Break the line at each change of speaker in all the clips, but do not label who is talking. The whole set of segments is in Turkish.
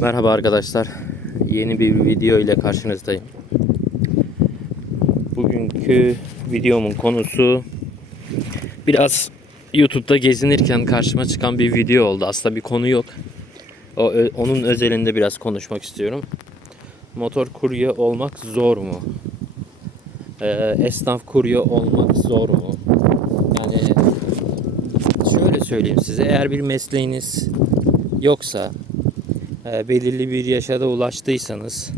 Merhaba arkadaşlar. Yeni bir video ile karşınızdayım. Bugünkü videomun konusu biraz YouTube'da gezinirken karşıma çıkan bir video oldu. Aslında bir konu yok. O, onun özelinde biraz konuşmak istiyorum. Motor kurye olmak zor mu? Ee, esnaf kurye olmak zor mu? Yani şöyle söyleyeyim size. Eğer bir mesleğiniz yoksa e, belirli bir yaşa da ulaştıysanız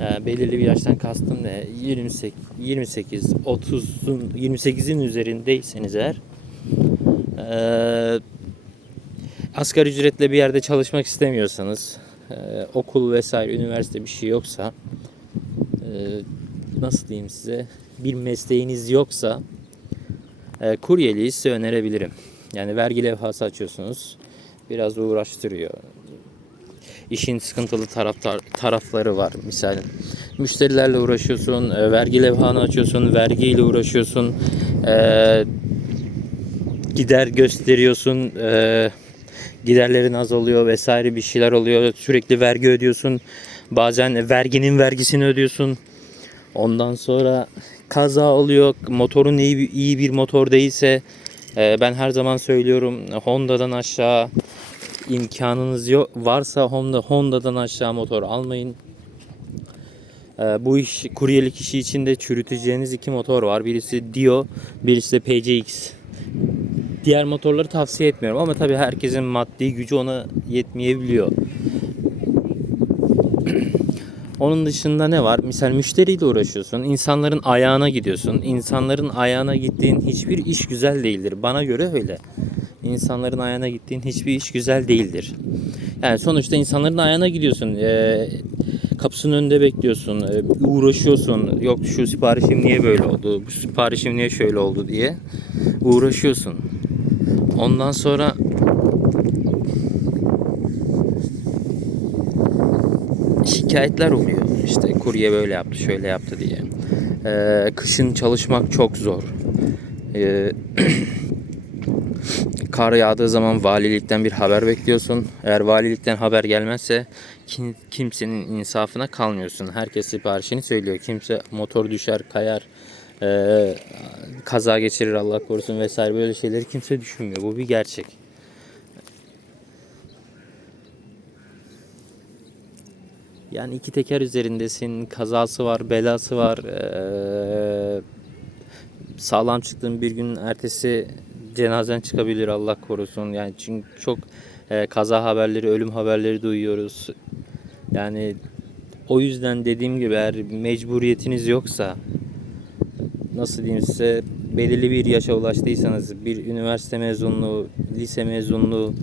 e, belirli bir yaştan kastım ne 28 28 30'un 28'in üzerindeyseniz eğer e, asgari ücretle bir yerde çalışmak istemiyorsanız e, okul vesaire üniversite bir şey yoksa nasıl diyeyim size bir mesleğiniz yoksa e, kuryeliği size önerebilirim. Yani vergi levhası açıyorsunuz. Biraz uğraştırıyor. İşin sıkıntılı taraftar, tarafları var. Misal müşterilerle uğraşıyorsun, e, vergi levhanı açıyorsun, vergiyle uğraşıyorsun, e, gider gösteriyorsun, e, giderlerin az oluyor vesaire bir şeyler oluyor. Sürekli vergi ödüyorsun. Bazen verginin vergisini ödüyorsun. Ondan sonra kaza oluyor. Motorun iyi, iyi bir motor değilse e, ben her zaman söylüyorum Honda'dan aşağı imkanınız yok varsa Honda Honda'dan aşağı motor almayın. E, bu iş kuryelik işi içinde çürüteceğiniz iki motor var. Birisi Dio, birisi de PCX. Diğer motorları tavsiye etmiyorum ama tabii herkesin maddi gücü ona yetmeyebiliyor. Onun dışında ne var? Misal müşteriyle uğraşıyorsun. insanların ayağına gidiyorsun. İnsanların ayağına gittiğin hiçbir iş güzel değildir. Bana göre öyle. İnsanların ayağına gittiğin hiçbir iş güzel değildir. Yani sonuçta insanların ayağına gidiyorsun. Ee, kapısının önünde bekliyorsun. Ee, uğraşıyorsun. Yok şu siparişim niye böyle oldu? Bu siparişim niye şöyle oldu diye. Uğraşıyorsun. Ondan sonra şikayetler oluyor. İşte kurye böyle yaptı, şöyle yaptı diye. Ee, kışın çalışmak çok zor. Ee, kar yağdığı zaman valilikten bir haber bekliyorsun. Eğer valilikten haber gelmezse kim- kimsenin insafına kalmıyorsun. Herkes siparişini söylüyor. Kimse motor düşer, kayar, ee, kaza geçirir Allah korusun vesaire böyle şeyleri kimse düşünmüyor. Bu bir gerçek. Yani iki teker üzerindesin, kazası var, belası var. Ee, sağlam çıktığın bir gün ertesi cenazen çıkabilir Allah korusun. Yani çünkü çok e, kaza haberleri, ölüm haberleri duyuyoruz. Yani o yüzden dediğim gibi eğer mecburiyetiniz yoksa nasıl diyeyim size belirli bir yaşa ulaştıysanız bir üniversite mezunluğu, lise mezunluğu,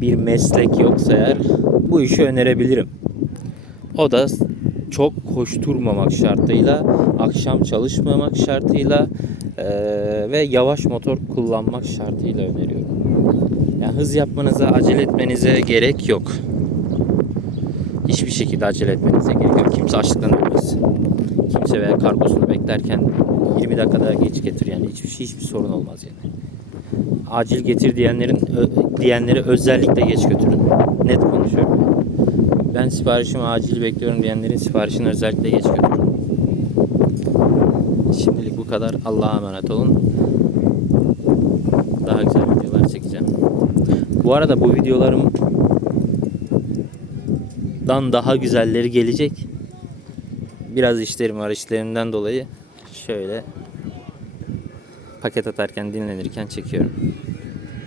bir meslek yoksa eğer bu işi önerebilirim. O da çok koşturmamak şartıyla, akşam çalışmamak şartıyla eee, ve yavaş motor kullanmak şartıyla öneriyorum. Yani hız yapmanıza, acele etmenize gerek yok. Hiçbir şekilde acele etmenize gerek yok. Kimse açlıktan ölmez. Kimse veya kargosunu beklerken 20 dakika daha geç getir yani hiçbir şey hiçbir sorun olmaz yani. Acil getir diyenlerin diyenleri özellikle geç götürün. Net konuşuyorum. Ben siparişimi acil bekliyorum diyenlerin siparişini özellikle geç götürün. Bu kadar. Allah'a emanet olun. Daha güzel videolar çekeceğim. Bu arada bu videolarım dan daha güzelleri gelecek. Biraz işlerim var işlerimden dolayı şöyle paket atarken dinlenirken çekiyorum.